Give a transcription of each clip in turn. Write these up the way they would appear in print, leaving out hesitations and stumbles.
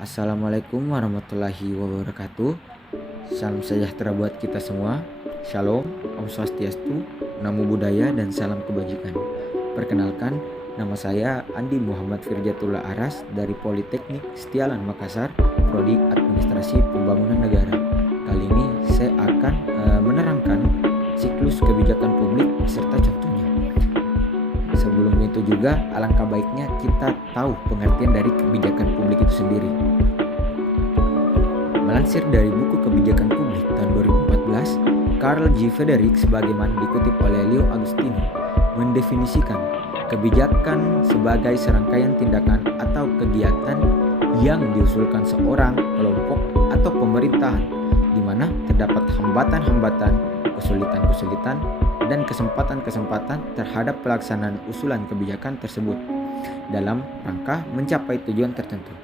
Assalamualaikum warahmatullahi wabarakatuh. Salam sejahtera buat kita semua. Shalom, Om Swastiastu, Namo Buddhaya, dan salam kebajikan. Perkenalkan, nama saya Andi Muhammad Firjatullah Aras dari Politeknik Setialan Makassar, Prodi Administrasi Pembangunan Negara. Kali ini saya akan menerangkan siklus kebijakan publik beserta contohnya. Sebelum itu juga alangkah baiknya kita tahu pengertian dari kebijakan publik itu sendiri. Melansir dari buku Kebijakan Publik tahun 2014, Carl G. Frederick sebagaimana dikutip oleh Leo Agostino mendefinisikan kebijakan sebagai serangkaian tindakan atau kegiatan yang diusulkan seorang, kelompok, atau pemerintahan di mana terdapat hambatan-hambatan, kesulitan-kesulitan, dan kesempatan-kesempatan terhadap pelaksanaan usulan kebijakan tersebut dalam rangka mencapai tujuan tertentu.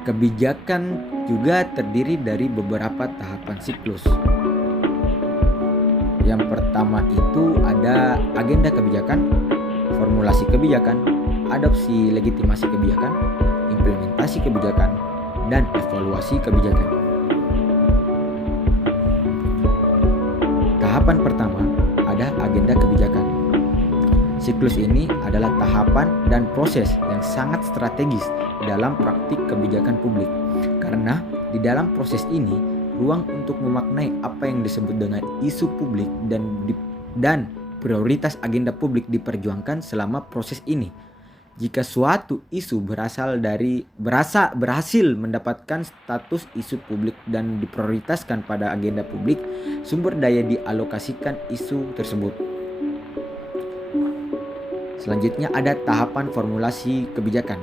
Kebijakan juga terdiri dari beberapa tahapan siklus. Yang pertama itu ada agenda kebijakan, formulasi kebijakan, adopsi legitimasi kebijakan, implementasi kebijakan, dan evaluasi kebijakan. Tahapan pertama ada agenda kebijakan. Siklus ini adalah tahapan dan proses yang sangat strategis dalam praktik kebijakan publik, karena di dalam proses ini ruang untuk memaknai apa yang disebut dengan isu publik dan prioritas agenda publik diperjuangkan selama proses ini. Jika suatu isu berhasil mendapatkan status isu publik dan diprioritaskan pada agenda publik, sumber daya dialokasikan isu tersebut. Selanjutnya ada tahapan formulasi kebijakan.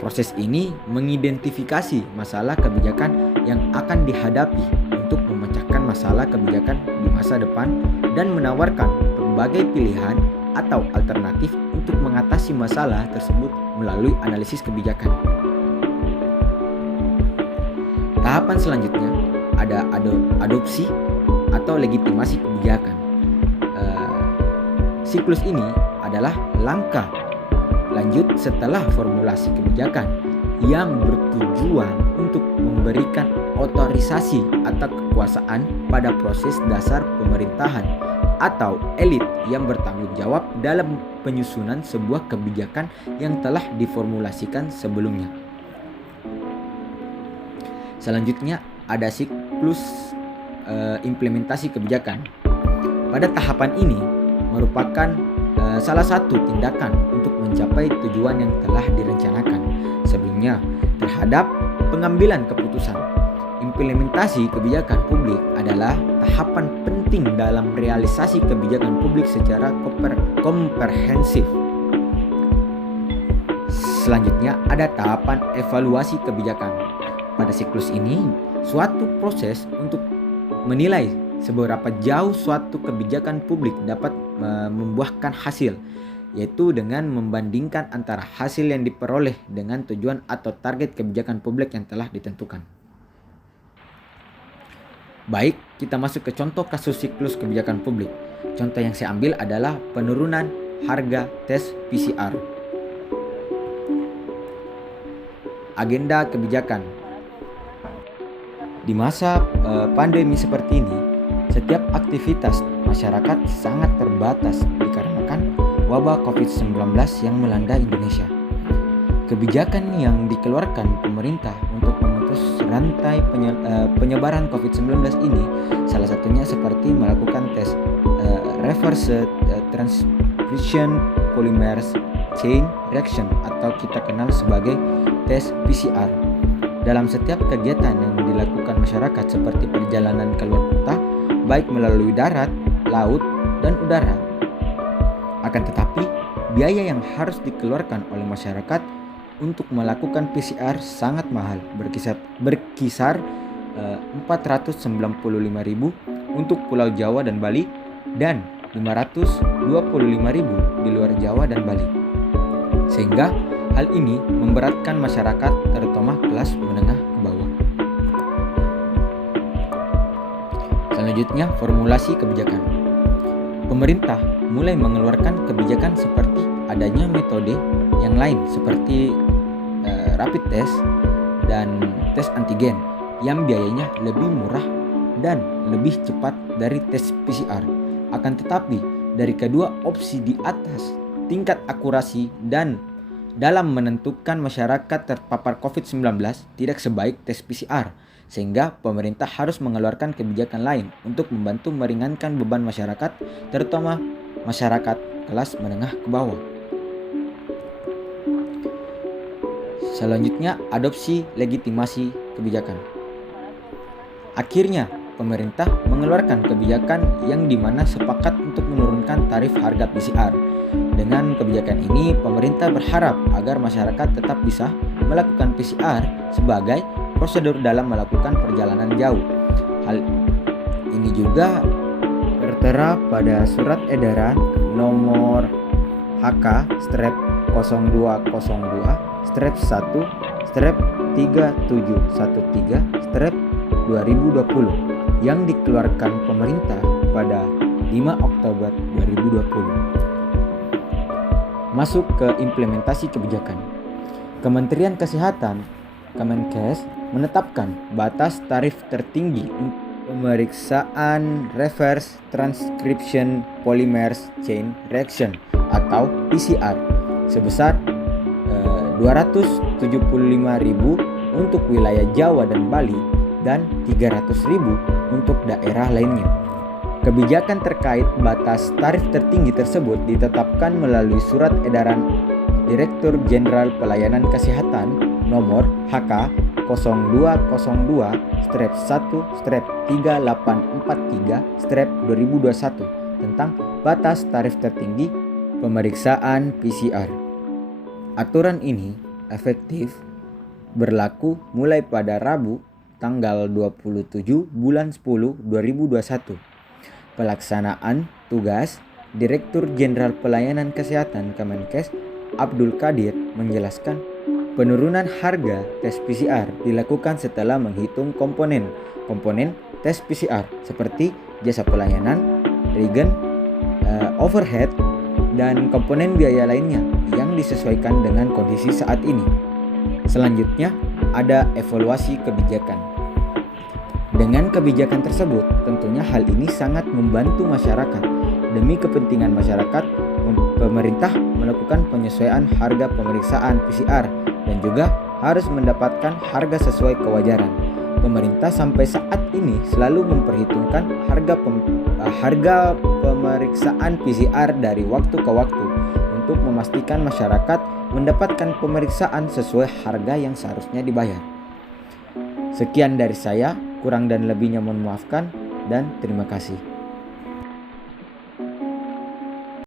Proses ini mengidentifikasi masalah kebijakan yang akan dihadapi untuk memecahkan masalah kebijakan di masa depan dan menawarkan berbagai pilihan atau alternatif untuk mengatasi masalah tersebut melalui analisis kebijakan. Tahapan selanjutnya ada adopsi atau legitimasi kebijakan. Siklus ini adalah langkah lanjut setelah formulasi kebijakan yang bertujuan untuk memberikan otorisasi atau kekuasaan pada proses dasar pemerintahan atau elit yang bertanggung jawab dalam penyusunan sebuah kebijakan yang telah diformulasikan sebelumnya. Selanjutnya ada siklus implementasi kebijakan. Pada tahapan ini merupakan salah satu tindakan untuk mencapai tujuan yang telah direncanakan sebelumnya terhadap pengambilan keputusan. Implementasi kebijakan publik adalah tahapan penting dalam realisasi kebijakan publik secara komprehensif. Selanjutnya ada tahapan evaluasi kebijakan. Pada siklus ini, suatu proses untuk menilai seberapa jauh suatu kebijakan publik dapat membuahkan hasil, yaitu dengan membandingkan antara hasil yang diperoleh dengan tujuan atau target kebijakan publik yang telah ditentukan. Baik, kita masuk ke contoh kasus siklus kebijakan publik. Contoh yang saya ambil adalah penurunan harga tes PCR. Agenda kebijakan. Di masa pandemi seperti ini, setiap aktivitas masyarakat sangat terbatas dikarenakan wabah COVID-19 yang melanda Indonesia. Kebijakan yang dikeluarkan pemerintah untuk memutus rantai penyebaran COVID-19 ini salah satunya seperti melakukan tes reverse transcription polymerase chain reaction atau kita kenal sebagai tes PCR. Dalam setiap kegiatan yang dilakukan masyarakat seperti perjalanan keluar kota, baik melalui darat, laut, dan udara. Akan tetapi, biaya yang harus dikeluarkan oleh masyarakat untuk melakukan PCR sangat mahal, berkisar 495.000 untuk Pulau Jawa dan Bali dan 525.000 di luar Jawa dan Bali. Sehingga hal ini memberatkan masyarakat terutama kelas menengah ke bawah. Selanjutnya, formulasi kebijakan. Pemerintah mulai mengeluarkan kebijakan seperti adanya metode yang lain seperti rapid test dan tes antigen yang biayanya lebih murah dan lebih cepat dari tes PCR. Akan tetapi, dari kedua opsi di atas, tingkat akurasi dan dalam menentukan masyarakat terpapar COVID-19 tidak sebaik tes PCR, sehingga pemerintah harus mengeluarkan kebijakan lain untuk membantu meringankan beban masyarakat, terutama masyarakat kelas menengah ke bawah. Selanjutnya, adopsi legitimasi kebijakan. Akhirnya, pemerintah mengeluarkan kebijakan yang dimana sepakat untuk menurunkan tarif harga PCR. Dengan kebijakan ini, pemerintah berharap agar masyarakat tetap bisa melakukan PCR sebagai prosedur dalam melakukan perjalanan jauh. Hal ini juga tertera pada Surat Edaran Nomor HK/1/1/3713/2020 yang dikeluarkan pemerintah pada 5 Oktober 2020. Masuk ke implementasi kebijakan. Kementerian Kesehatan Kemenkes menetapkan batas tarif tertinggi untuk pemeriksaan reverse transcription polymers chain reaction atau PCR sebesar 275.000 untuk wilayah Jawa dan Bali dan 300.000 untuk daerah lainnya. Kebijakan terkait batas tarif tertinggi tersebut ditetapkan melalui Surat Edaran Direktur Jenderal Pelayanan Kesehatan Nomor HK/1/1/3843/2021 tentang batas tarif tertinggi pemeriksaan PCR. Aturan ini efektif berlaku mulai pada Rabu tanggal 27 bulan 10 2021. Pelaksanaan tugas Direktur Jenderal Pelayanan Kesehatan Kemenkes Abdul Qadir menjelaskan, penurunan harga tes PCR dilakukan setelah menghitung komponen tes PCR seperti jasa pelayanan, reagen, overhead, dan komponen biaya lainnya yang disesuaikan dengan kondisi saat ini. Selanjutnya, ada evaluasi kebijakan. Dengan kebijakan tersebut, tentunya hal ini sangat membantu masyarakat. Demi kepentingan masyarakat, pemerintah melakukan penyesuaian harga pemeriksaan PCR dan juga harus mendapatkan harga sesuai kewajaran. Pemerintah sampai saat ini selalu memperhitungkan harga pemeriksaan PCR dari waktu ke waktu untuk memastikan masyarakat mendapatkan pemeriksaan sesuai harga yang seharusnya dibayar. Sekian dari saya, kurang dan lebihnya mohon maafkan, dan terima kasih.